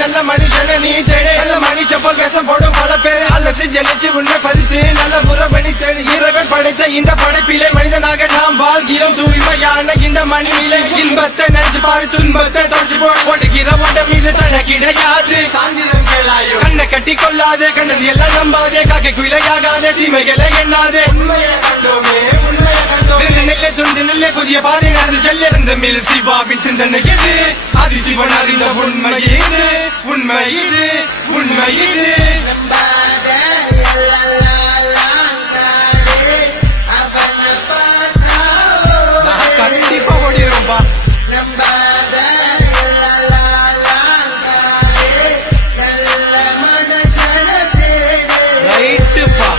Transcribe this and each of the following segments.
நல்ல மனுஷன நீ தேடு நல்ல மனுஷ போல் வேஷம் போடும் பல பேரு அலசி ஜெயிச்சு உண்மை பதிச்சு நல்ல முறைப்படி தேடு இறைவன் படைத்த இந்த படைப்பிலே மனிதனாக நாம் வாழ்கிறோம் தூய்மையான இந்த மணியிலே இன்பத்தை நினைச்சு பாரு துன்பத்தை தொடச்சு போடுகிற ஓட்ட மீது தன கிடையாது சாந்திரம் கேளாயோ கண்ணை கட்டி கொள்ளாதே கண்டது எல்லாம் நம்பாதே காக்கை குயிலையாகாதே சீமைகளை எண்ணாதே உண்மையை கண்டோமே உண்மையை கண்டோமே நெல்லை துண்டு நெல்லை புதிய பாதை நடந்து செல்ல இருந்த மேல் சிவாவின் சிந்தனை எது ஆதி சிவன் அறிந்த உண்மை இது உண்மை இது உண்மை இது கண்டிப்பா ஓடிடும்பா ரைட்டுப்பா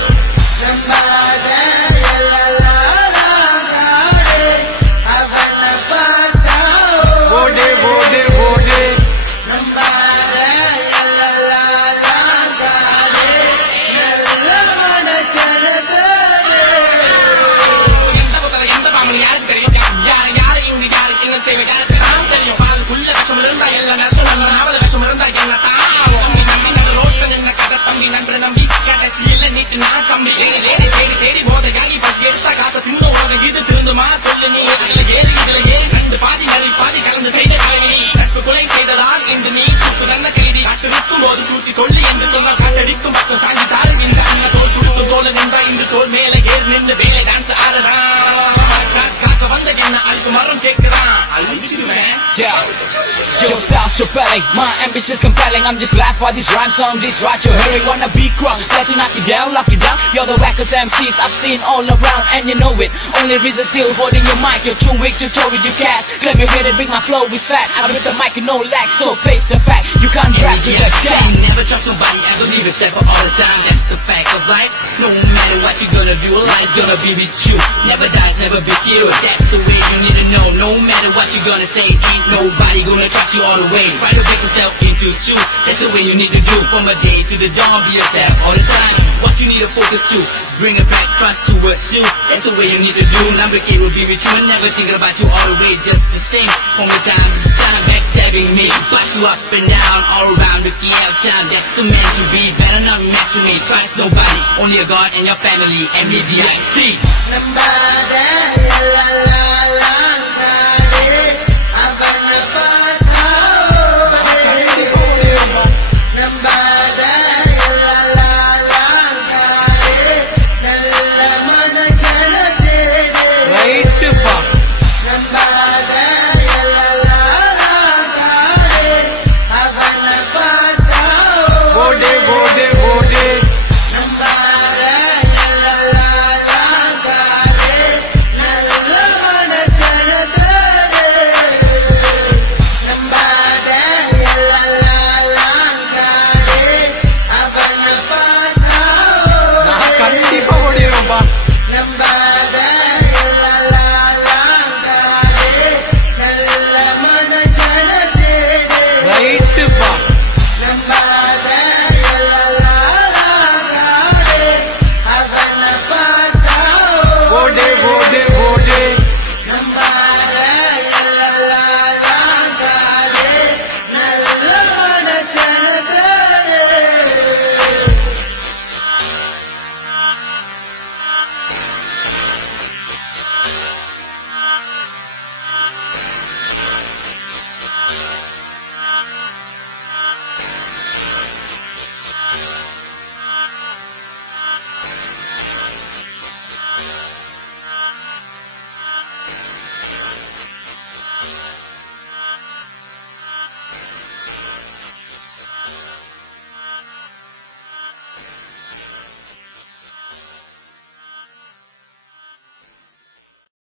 ஓடு ஓடு ஓடு Yo, sounds propelling, my ambition's compelling. I'm just laugh while these rhymes on this right. You're hearing wanna be crunk, let you knock you down, lock you down. You're the wackest MCs I've seen all around, and you know it. Only reason still holding your mic, you're too weak to tow with your cast. Claim you hit it big, my flow is fat. I'm with the mic and no lag, so face the fact. You can't rap with that chat. Never trust nobody, I don't even step up all the time. That's the fact of life. No matter what you gonna do, life's gonna be with you. Never die, never be killed. That's the way you need to know. No matter what you gonna say, ain't nobody gonna trust you all the way. Try to break yourself into two. That's the way you need to do. From a day to the dawn, be yourself all the time. What you need to focus to, bring it back, trust towards you. That's the way you need to do. Number 8 will be with you and never thinking about you all the way. Just the same. From the time to time, backstabbing me, bust you up and down, all around the out time. That's the man to be. Better not mess with me. Trust nobody, only a God and your family, and maybe I see.